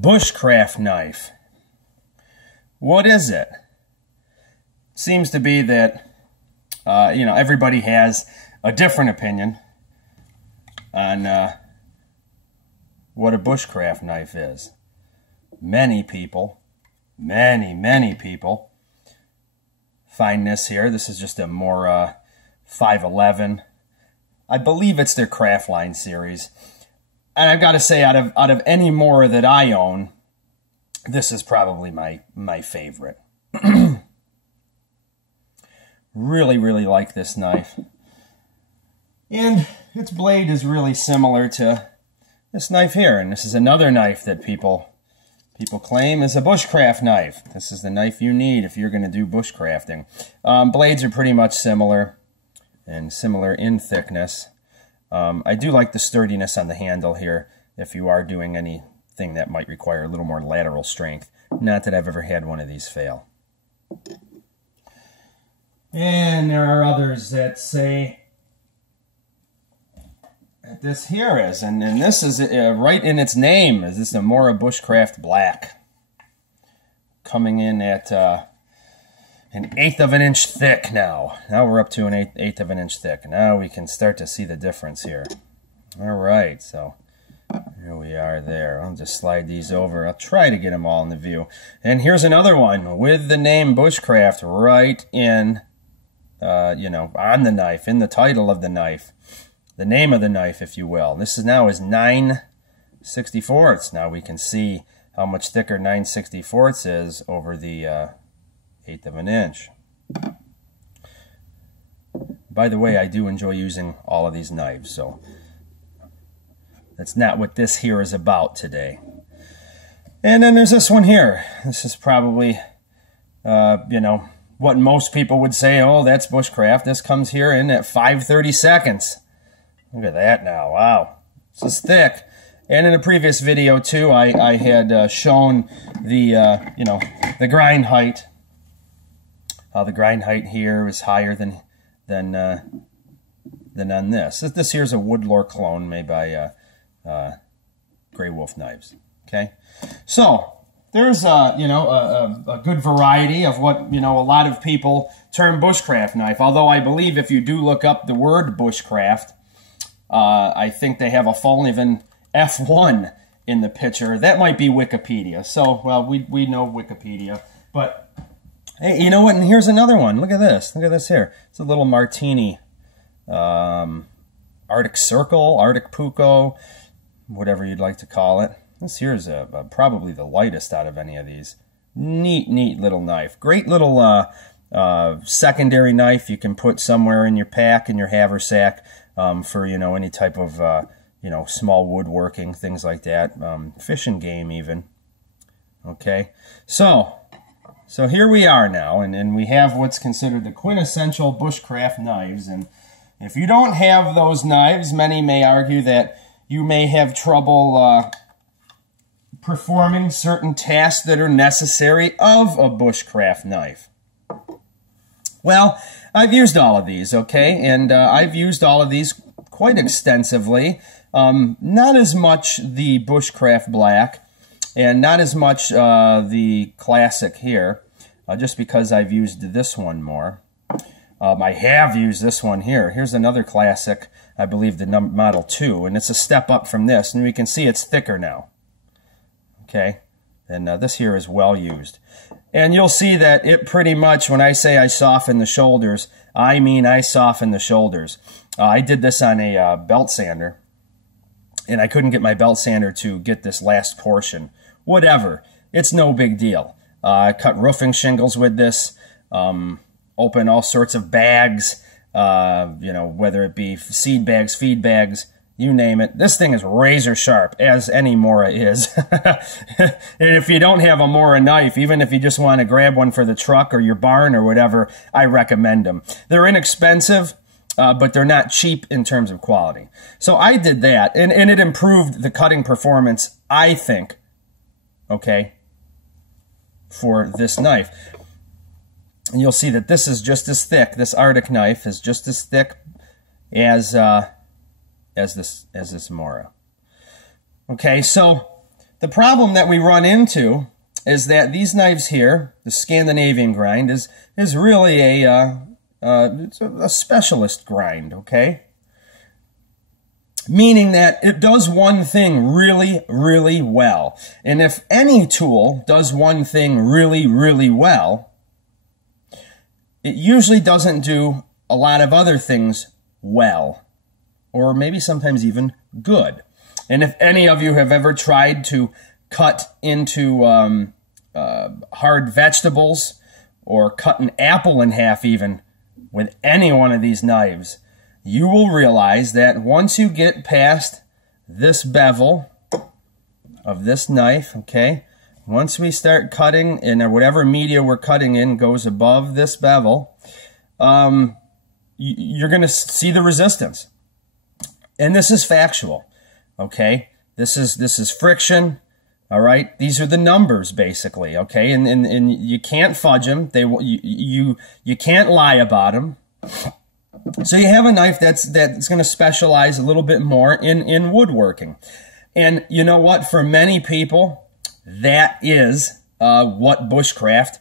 Bushcraft knife. What is it? Seems to be that, everybody has a different opinion on what a bushcraft knife is. Many people, many people find this here. This is just a more 511. I believe it's their craft line series. And I've got to say, out of any more that I own, this is probably my favorite. Really like this knife. And its blade is really similar to this knife here. And this is another knife that people claim is a bushcraft knife. This is the knife you need if you're going to do bushcrafting. Blades are pretty much similar and similar in thickness. I do like the sturdiness on the handle here if you are doing anything that might require a little more lateral strength. Not that I've ever had one of these fail. And there are others that say that this here is, and this is right in its name, is this Amora Bushcraft Black. Coming in at an 1/8 of an inch thick now. Now we're up to an 1/8 of an inch thick. Now we can start to see the difference here. All right, so here we are there. I'll just slide these over. I'll try to get them all in the view. And here's another one with the name Bushcraft right in, on the knife, in the title of the knife. The name of the knife, if you will. This is now is 9/64. Now we can see how much thicker 9/64 is over the 1/8 of an inch. By the way, I do enjoy using all of these knives, so that's not what this here is about today. And then there's this one here. This is probably, what most people would say, oh, that's bushcraft. This comes here in at 5/30 seconds. Look at that now. Wow. This is thick. And in a previous video, too, I had shown the, the grind height. The grind height here is higher than on this. This here's a Woodlore clone made by Grey Wolf Knives. Okay, so there's a good variety of what a lot of people term bushcraft knife. Although I believe if you do look up the word bushcraft, I think they have a fallen F1 in the picture. That might be Wikipedia. So well, we know Wikipedia, but. Hey, you know what? And here's another one. Look at this. Look at this here. It's a little martini. Arctic Circle, Arctic Puko, whatever you'd like to call it. This here is probably the lightest out of any of these. Neat little knife. Great little secondary knife you can put somewhere in your pack, in your haversack, for, any type of, small woodworking, things like that. Fish and game even. Okay. So here we are now, and we have what's considered the quintessential bushcraft knives. And if you don't have those knives, many may argue that you may have trouble performing certain tasks that are necessary of a bushcraft knife. Well, I've used all of these, okay? And I've used all of these quite extensively. Not as much the Bushcraft Black, and not as much the classic here, just because I've used this one more. I have used this one here. Here's another classic, I believe the Model 2, and it's a step up from this, and we can see it's thicker now. Okay, and this here is well used. And you'll see that it pretty much, when I say I soften the shoulders, I mean I soften the shoulders. I did this on a belt sander, and I couldn't get my belt sander to get this last portion. Whatever, it's no big deal. I cut roofing shingles with this, open all sorts of bags, whether it be seed bags, feed bags, you name it. This thing is razor sharp, as any Mora is. And if you don't have a Mora knife, even if you just want to grab one for the truck or your barn or whatever, I recommend them. They're inexpensive, but they're not cheap in terms of quality. So I did that, and it improved the cutting performance, I think, okay, for this knife. And you'll see that this is just as thick. This Arctic knife is just as thick as this Mora. Okay, so The problem that we run into is that these knives here, the Scandinavian grind, is really it's a specialist grind, okay? Meaning that it does one thing really, really well. And if any tool does one thing really, really well, it usually doesn't do a lot of other things well, or maybe sometimes even good. And if any of you have ever tried to cut into hard vegetables, or cut an apple in half even, with any one of these knives, you will realize that once you get past this bevel of this knife, okay, once we start cutting, and whatever media we're cutting in goes above this bevel, you're going to see the resistance. And this is factual, okay? This is friction, all right? These are the numbers, basically, okay? And you can't fudge them. You can't lie about them. So you have a knife that's going to specialize a little bit more in woodworking. And you know what? For many people, that is what bushcraft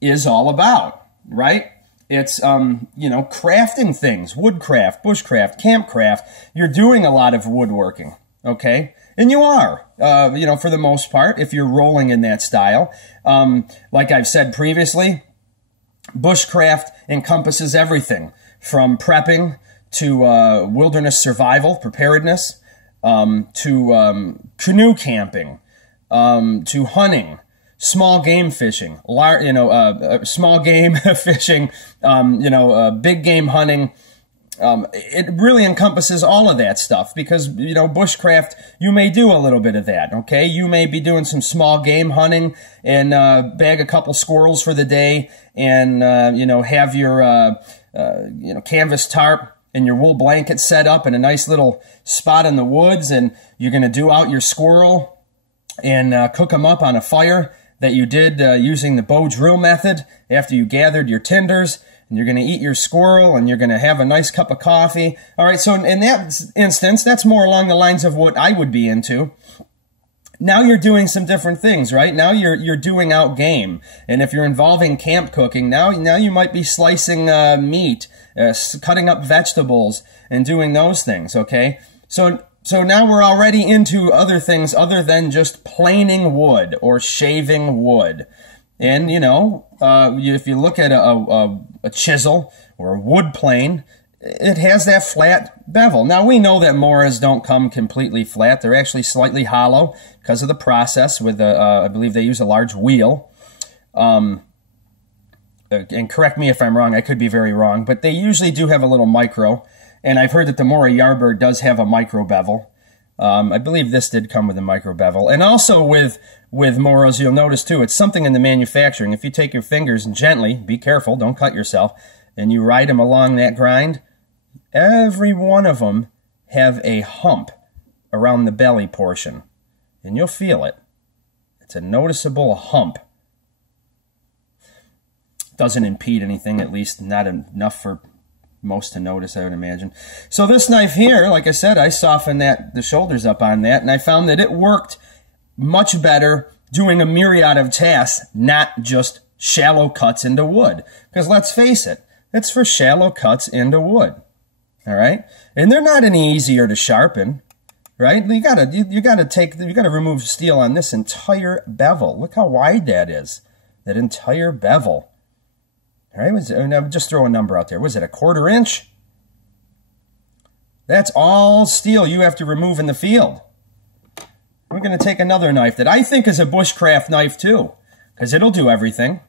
is all about, right? It's, crafting things, woodcraft, bushcraft, campcraft. You're doing a lot of woodworking, okay? And you are, for the most part, if you're rolling in that style. Like I've said previously, bushcraft encompasses everything from prepping to wilderness survival, preparedness, to canoe camping, to hunting, small game fishing, small game fishing, big game hunting. It really encompasses all of that stuff because, bushcraft, you may do a little bit of that, okay? You may be doing some small game hunting and bag a couple squirrels for the day and, have your, canvas tarp and your wool blanket set up in a nice little spot in the woods, and you're going to do out your squirrel and cook them up on a fire that you did using the bow drill method after you gathered your tinders, and you're going to eat your squirrel, and you're going to have a nice cup of coffee. All right, so in that instance, that's more along the lines of what I would be into. Now you're doing some different things, right? Now you're doing out game. And if you're involving camp cooking, now you might be slicing meat, cutting up vegetables, and doing those things, okay? So now we're already into other things other than just planing wood or shaving wood. And, if you look at a chisel or a wood plane, it has that flat bevel. Now, we know that Moras don't come completely flat. They're actually slightly hollow because of the process with, I believe they use a large wheel. And correct me if I'm wrong. I could be very wrong. But they usually do have a little micro. And I've heard that the Mora Yardbird does have a micro bevel. I believe this did come with a micro bevel. And also with Moras, you'll notice too, it's something in the manufacturing. If you take your fingers and gently, be careful, don't cut yourself, and you ride them along that grind, every one of them have a hump around the belly portion. And you'll feel it. It's a noticeable hump. Doesn't impede anything, at least not enough for most to notice, I would imagine. So this knife here, like I said, I softened the shoulders up on that, and I found that it worked much better doing a myriad of tasks, not just shallow cuts into wood. Because let's face it, it's for shallow cuts into wood. All right? And they're not any easier to sharpen, right? You gotta remove steel on this entire bevel. Look how wide that is. That entire bevel. All right, I'll just throw a number out there. Was it a 1/4 inch? That's all steel you have to remove in the field. We're going to take another knife that I think is a bushcraft knife too, because it'll do everything.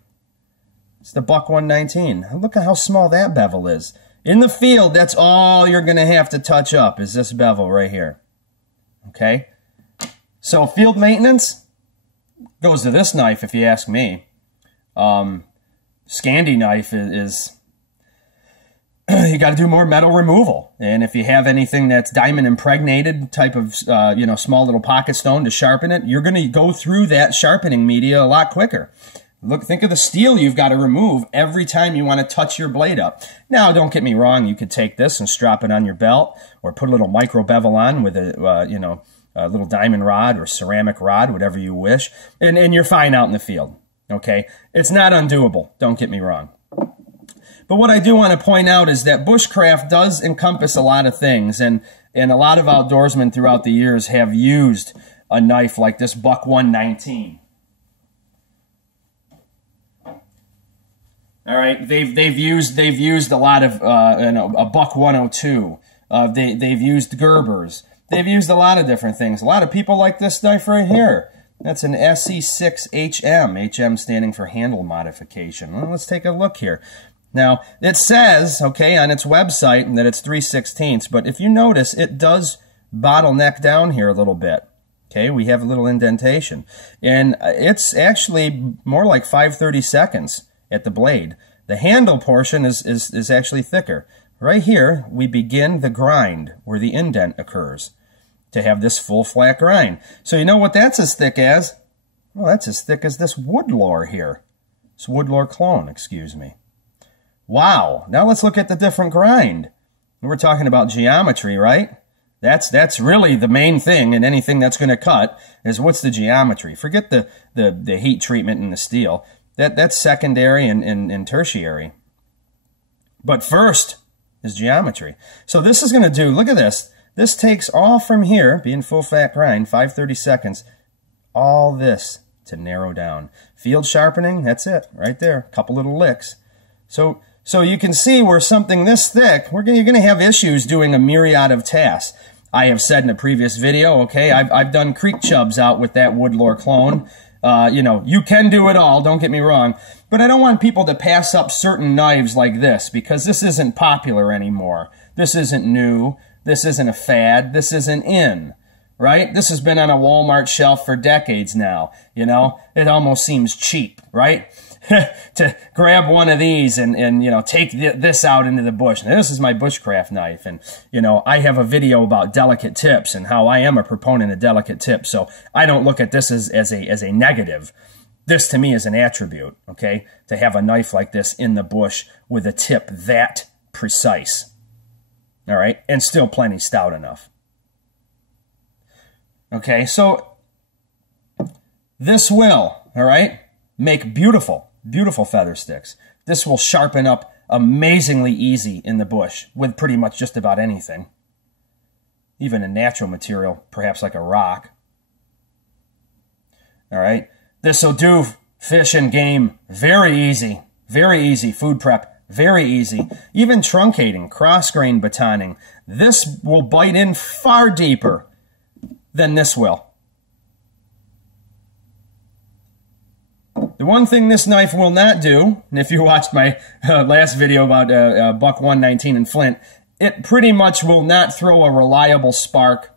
It's the Buck 119. Look at how small that bevel is. In the field, that's all you're going to have to touch up is this bevel right here. Okay? So field maintenance goes to this knife, if you ask me. Scandi knife is you got to do more metal removal. And if you have anything that's diamond impregnated type of, small little pocket stone to sharpen it, you're going to go through that sharpening media a lot quicker. Think of the steel you've got to remove every time you want to touch your blade up. Now, don't get me wrong. You could take this and strap it on your belt or put a little micro bevel on with a, a little diamond rod or ceramic rod, whatever you wish, and you're fine out in the field, okay? It's not undoable, don't get me wrong. But what I do want to point out is that bushcraft does encompass a lot of things, and a lot of outdoorsmen throughout the years have used a knife like this Buck 119. All right, they've used a lot of a Buck 102. They've used Gerbers. They've used a lot of different things. A lot of people like this knife right here. That's an SE6HM. HM standing for handle modification. Well, let's take a look here. Now, it says, okay, on its website that it's 3/16, but if you notice, it does bottleneck down here a little bit. Okay, we have a little indentation. And it's actually more like 5/32 at the blade. The handle portion is actually thicker. Right here, we begin the grind where the indent occurs to have this full flat grind. So you know what that's as thick as? Well, that's as thick as this Woodlore here. This Woodlore clone, excuse me. Wow, now let's look at the different grind. We're talking about geometry, right? That's really the main thing in anything that's going to cut is what's the geometry. Forget the heat treatment in the steel. That's secondary and tertiary. But first is geometry. So this is going to do, look at this. This takes all from here, being full fat grind, 5/32, all this to narrow down. Field sharpening, that's it, right there. A couple little licks. So you can see where something this thick, you're going to have issues doing a myriad of tasks. I have said in a previous video, okay, I've done creek chubs out with that Woodlore clone. You know, you can do it all, don't get me wrong, but I don't want people to pass up certain knives like this because this isn't popular anymore. This isn't new. This isn't a fad. This isn't in, right? This has been on a Walmart shelf for decades now, you know? It almost seems cheap, right? To grab one of these and you know, take this out into the bush. Now, this is my bushcraft knife, and you know, I have a video about delicate tips and how I am a proponent of delicate tips, so I don't look at this as a negative. This to me is an attribute, okay? To have a knife like this in the bush with a tip that precise, all right? And still plenty stout enough. Okay, so this will, all right, make beautiful feather sticks. This will sharpen up amazingly easy in the bush with pretty much just about anything. Even a natural material, perhaps like a rock. All right. This will do fish and game very easy. Very easy. Food prep, very easy. Even truncating, cross-grain batoning. This will bite in far deeper than this will. The one thing this knife will not do, and if you watched my last video about Buck 119 and flint, it pretty much will not throw a reliable spark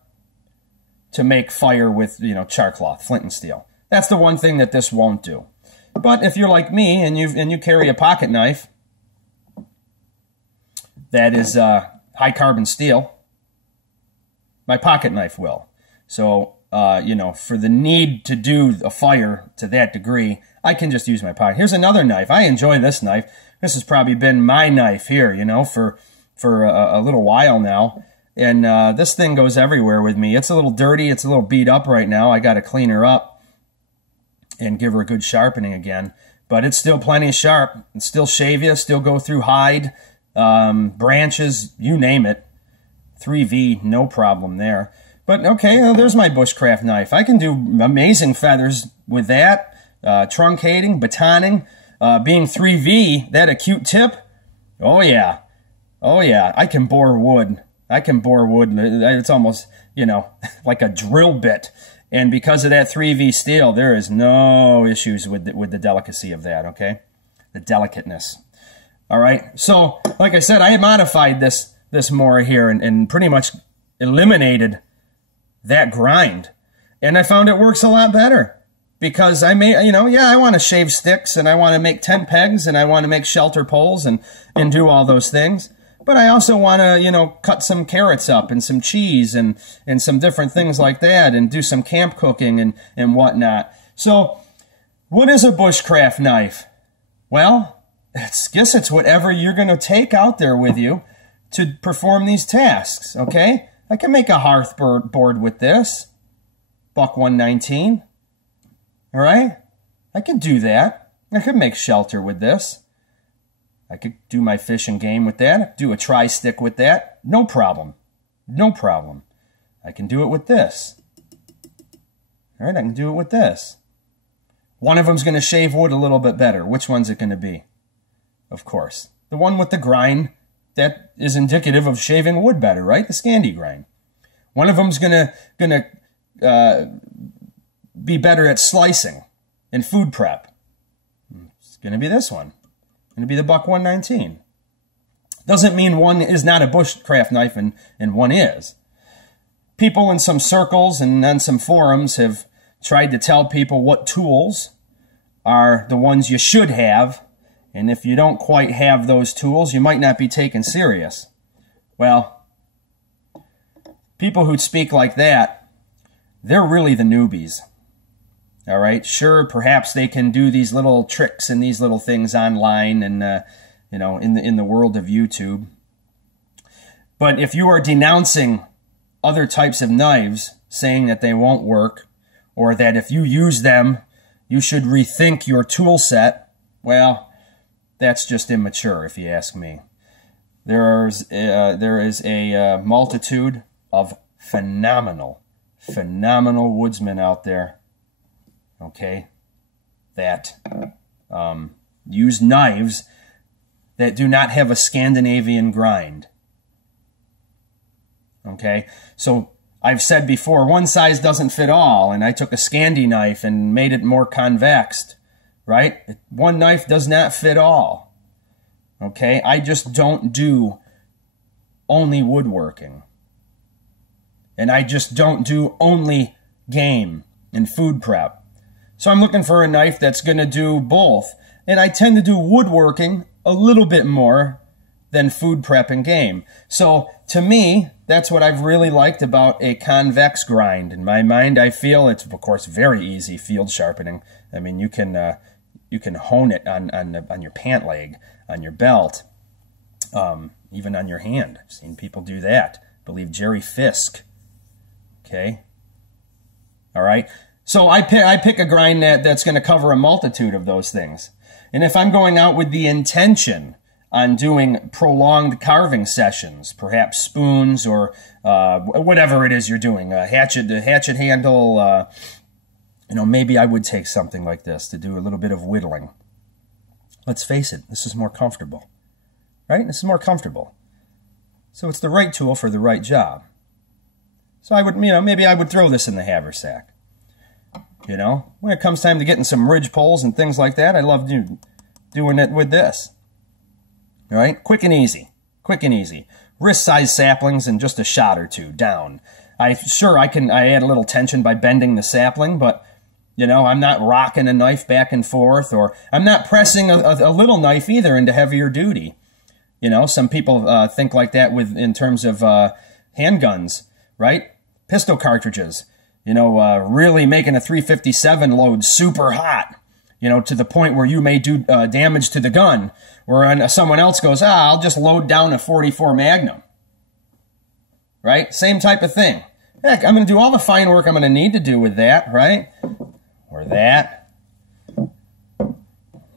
to make fire with, you know, char cloth, flint and steel. That's the one thing that this won't do. But if you're like me and you carry a pocket knife that is high carbon steel, my pocket knife will. So, you know, for the need to do a fire to that degree, I can just use my pocket. Here's another knife. I enjoy this knife. This has probably been my knife here, you know, for a little while now. And this thing goes everywhere with me. It's a little dirty. It's a little beat up right now. I got to clean her up and give her a good sharpening again. But it's still plenty sharp. It's still shave you, still go through hide, branches, you name it. 3V, no problem there. But okay, well, there's my bushcraft knife. I can do amazing feathers with that. Truncating, batoning, being 3V, that acute tip, oh yeah, I can bore wood. It's almost, you know, like a drill bit. And because of that 3V steel, there is no issues with the delicacy of that, okay? The delicateness. All right, so like I said, I modified this more here and pretty much eliminated that grind. And I found it works a lot better. Because I may, you know, yeah, I want to shave sticks and I want to make tent pegs and I want to make shelter poles and do all those things. But I also want to, you know, cut some carrots up and some cheese and some different things like that and do some camp cooking and whatnot. So what is a bushcraft knife? Well, I guess it's whatever you're going to take out there with you to perform these tasks, okay? I can make a hearth board with this. buck 119. All right? I could do that. I could make shelter with this. I could do my fish and game with that. Do a tri-stick with that. No problem. No problem. I can do it with this. All right, I can do it with this. One of them's going to shave wood a little bit better. Which one's it going to be? Of course. The one with the grind that is indicative of shaving wood better, right? The Scandi grind. One of them's going to be better at slicing and food prep. It's going to be this one. It's going to be the buck 119. Doesn't mean one is not a bushcraft knife and one is. People in some circles and on some forums have tried to tell people what tools are the ones you should have, and if you don't quite have those tools, you might not be taken serious. Well, people who speak like that, they're really the newbies. All right, sure, perhaps they can do these little tricks and these little things online and you know, in the world of YouTube. But if you are denouncing other types of knives, saying that they won't work, or that if you use them, you should rethink your tool set, well, that's just immature, if you ask me. There is a multitude of phenomenal woodsmen out there, okay, that use knives that do not have a Scandinavian grind. Okay, so I've said before, one size doesn't fit all, and I took a Scandi knife and made it more convexed, right? One knife does not fit all. Okay, I just don't do only woodworking. And I just don't do only game and food prep. So I'm looking for a knife that's going to do both. And I tend to do woodworking a little bit more than food prep and game. So to me, that's what I've really liked about a convex grind. In my mind, I feel it's, of course, very easy field sharpening. I mean, you can hone it on your pant leg, on your belt, even on your hand. I've seen people do that. I believe Jerry Fisk. Okay. All right. So I pick a grind that's going to cover a multitude of those things. And if I'm going out with the intention on doing prolonged carving sessions, perhaps spoons or whatever it is you're doing, a hatchet handle, you know, maybe I would take something like this to do a little bit of whittling. Let's face it, this is more comfortable, right? This is more comfortable. So it's the right tool for the right job. So I would, you know, maybe I would throw this in the haversack. You know, when it comes time to getting some ridge poles and things like that, I love doing it with this. All right, quick and easy, wrist-sized saplings and just a shot or two down. I add a little tension by bending the sapling, but you know, I'm not rocking a knife back and forth, or I'm not pressing a little knife either into heavier duty. You know, some people think like that in terms of handguns, right? Pistol cartridges. You know, really making a 357 load super hot. You know, to the point where you may do damage to the gun, where someone else goes, I'll just load down a 44 Magnum. Right? Same type of thing. Heck, I'm going to do all the fine work I'm going to need to do with that, right? Or that.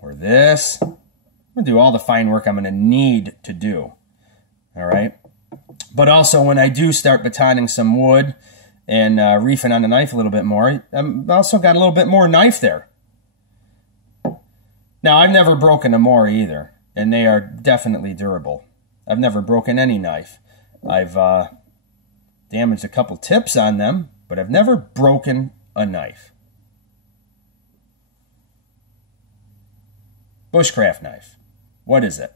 Or this. I'm going to do all the fine work I'm going to need to do. All right? But also, when I do start batoning some wood and reefing on the knife a little bit more, I've also got a little bit more knife there. Now, I've never broken a Mori either, and they are definitely durable. I've never broken any knife. I've damaged a couple tips on them, but I've never broken a knife. Bushcraft knife. What is it?